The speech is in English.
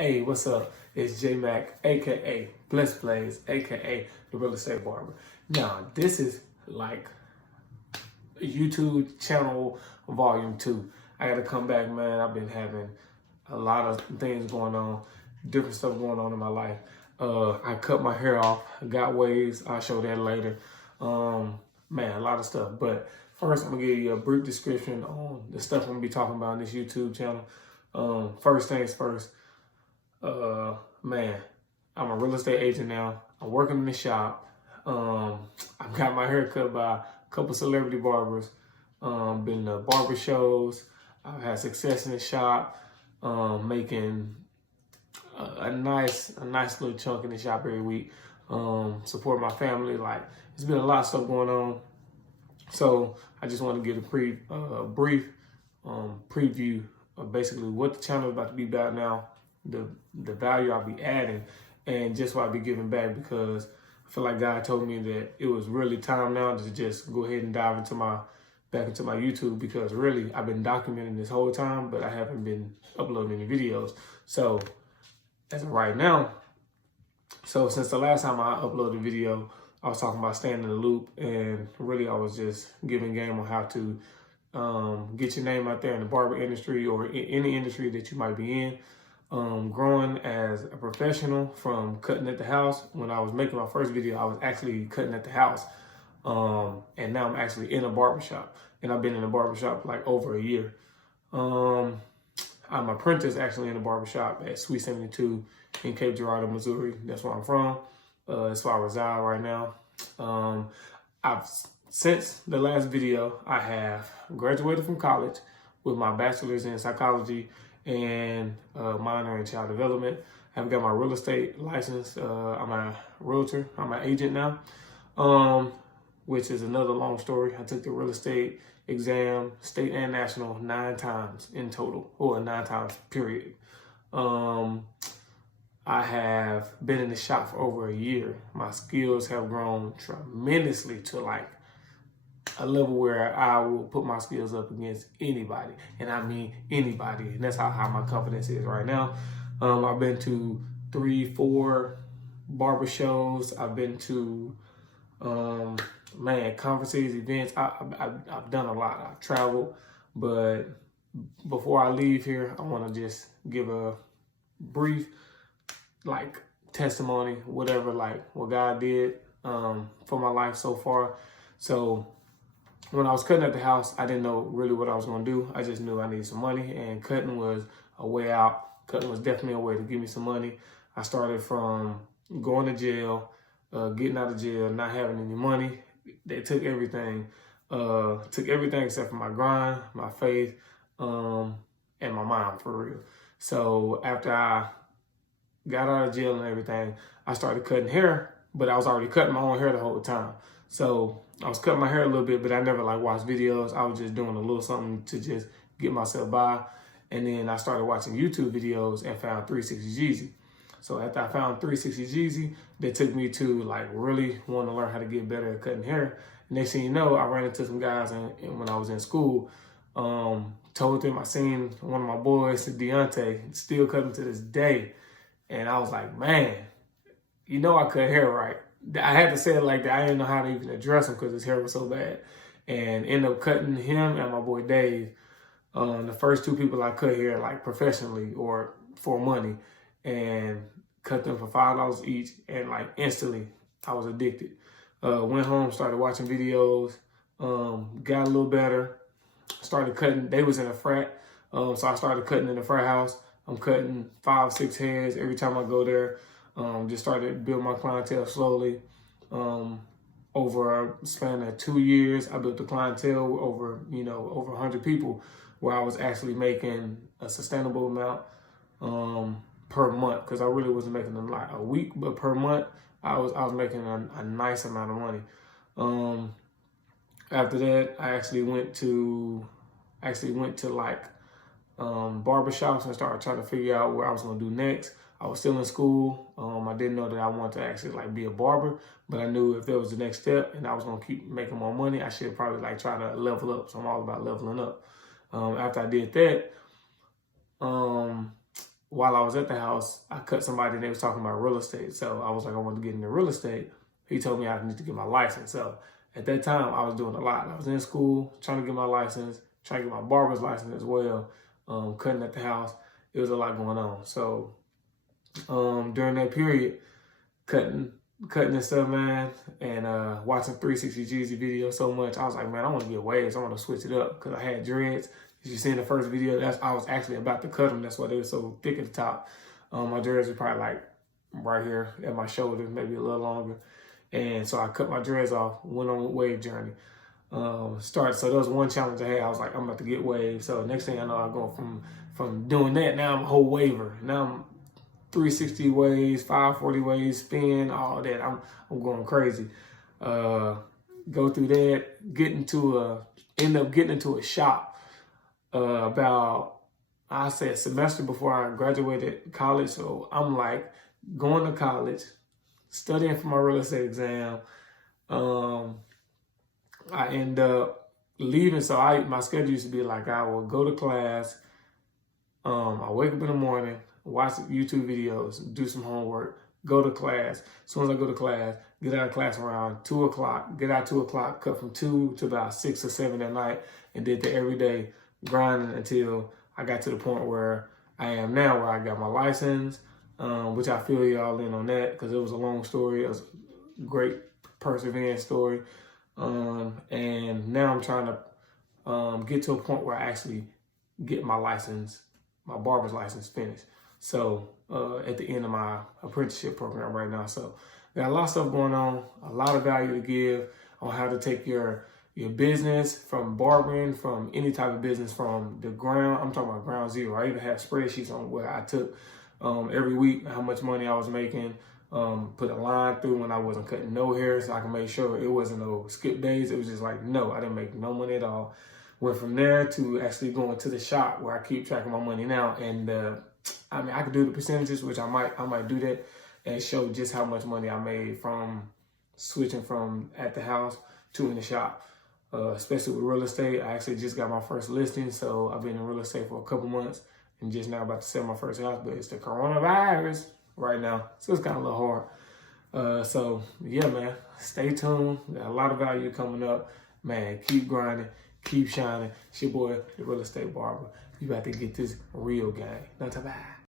Hey, what's up? It's J Mac, aka Bliss Plays, aka the Real Estate Barber. Now, this is like YouTube channel volume 2. I gotta come back, man. I've been having a lot of things going on, different stuff going on in my life. I cut my hair off, got waves. I'll show that later. Man, a lot of stuff. But first, I'm gonna give you a brief description on the stuff I'm gonna be talking about on this YouTube channel. First things first. Man, I'm a real estate agent now. I'm working in the shop. I've got my hair cut by a couple celebrity barbers. Been to barber shows. I've had success in the shop. Making a nice little chunk in the shop every week. Support my family. Like, it's been a lot of stuff going on. So I just want to get a brief preview of basically what the channel is about to be about now. The value I'll be adding, and just what I'll be giving back, because I feel like God told me that it was really time now to just go ahead and dive into back into my YouTube, because really I've been documenting this whole time, but I haven't been uploading any videos. So as of right now, since the last time I uploaded a video, I was talking about staying in the loop, and really I was just giving game on how to get your name out there in the barber industry or in any industry that you might be in. Growing as a professional from cutting at the house. When I was making my first video, I was actually cutting at the house. And now I'm actually in a barbershop, and I've been in a barbershop like over a year. I'm an apprentice actually in a barbershop at Suite 72 in Cape Girardeau, Missouri. That's where I'm from. That's where I reside right now. Since the last video, I have graduated from college with my bachelor's in psychology and minor in child development. I've got my real estate license. I'm a realtor. I'm an agent now, which is another long story. I took the real estate exam, state and national, 9 times in total, or 9 times period. I have been in the shop for over a year. My skills have grown tremendously to like a level where I will put my skills up against anybody, and I mean anybody. And that's how high my confidence is right now. I've been to 3-4 barber shows. I've been to conferences, events. I've done a lot. I've traveled, but before I leave here, I want to just give a brief like testimony, whatever, like what God did for my life so far. So when I was cutting at the house, I didn't know really what I was going to do. I just knew I needed some money, and cutting was a way out. Cutting was definitely a way to give me some money. I started from going to jail, getting out of jail, not having any money. They took everything except for my grind, my faith, and my mind, for real. So after I got out of jail and everything, I started cutting hair, but I was already cutting my own hair the whole time. So I was cutting my hair a little bit, but I never like watched videos. I was just doing a little something to just get myself by. And then I started watching YouTube videos and found 360 Jeezy. So after I found 360 Jeezy, that took me to like really want to learn how to get better at cutting hair. Next thing you know, I ran into some guys and when I was in school, told them I seen one of my boys, Deontay, still cutting to this day. And I was like, man, I cut hair right. I had to say it like that. I didn't know how to even address him because his hair was so bad. And ended up cutting him and my boy Dave, the first 2 people I cut hair like professionally or for money, and cut them for $5 each. And like instantly, I was addicted. Went home, started watching videos, got a little better, started cutting. They was in a frat, so I started cutting in the frat house. I'm cutting 5-6 heads every time I go there. Just started to build my clientele slowly. Over a span of 2 years, I built the clientele over 100 people, where I was actually making a sustainable amount per month, because I really wasn't making a lot a week, but per month I was making a nice amount of money. After that, I actually went to like barbershops and started trying to figure out what I was going to do next. I was still in school. I didn't know that I wanted to actually like be a barber, but I knew if that was the next step and I was going to keep making more money, I should probably like try to level up. So I'm all about leveling up. After I did that, while I was at the house, I cut somebody and they was talking about real estate. So I was like, I want to get into real estate. He told me I need to get my license. So at that time, I was doing a lot. I was in school, trying to get my license, trying to get my barber's license as well, cutting at the house. It was a lot going on. So during that period, cutting and stuff, man, and watching 360 Jeezy videos so much, I was like, man, I want to get waves. I want to switch it up because I had dreads. As you see in the first video, I was actually about to cut them. That's why they were so thick at the top. My dreads were probably like right here at my shoulder, maybe a little longer. And so I cut my dreads off, went on a wave journey. So that was one challenge I had. I was like, I'm about to get waves. So next thing I know, I'm going from doing that, now I'm a whole waver. Now I'm 360 waves, 540 waves, spin, all that. I'm going crazy. Go through that, end up getting into a shop about, I say, a semester before I graduated college. So I'm like going to college, studying for my real estate exam. I end up leaving. So my schedule used to be like, I will go to class. I wake up in the morning, watch YouTube videos, do some homework, go to class. As soon as I go to class, get out of class around 2 o'clock, get out 2 o'clock, cut from 2 to about 6 or 7 at night, and did that every day, grinding until I got to the point where I am now, where I got my license, which I feel y'all in on that because it was a long story. It was a great perseverance story. And now I'm trying to get to a point where I actually get my license, my barber's license finished. So at the end of my apprenticeship program right now. So got a lot of stuff going on, a lot of value to give on how to take your business from barbering, from any type of business from the ground. I'm talking about ground zero. I even have spreadsheets on where I took every week, how much money I was making, put a line through when I wasn't cutting no hair so I can make sure it wasn't no skip days. It was just like, no, I didn't make no money at all. Went from there to actually going to the shop where I keep track of my money now. And I mean, I could do the percentages, which I might do that and show just how much money I made from switching from at the house to in the shop. Especially with real estate. I actually just got my first listing, so I've been in real estate for a couple months and just now about to sell my first house, but it's the coronavirus right now, so it's kind of a little hard. So yeah, man, stay tuned. Got a lot of value coming up, man. Keep grinding, keep shining. It's your boy, the Real Estate Barber. You about to get this real game. Not to bye.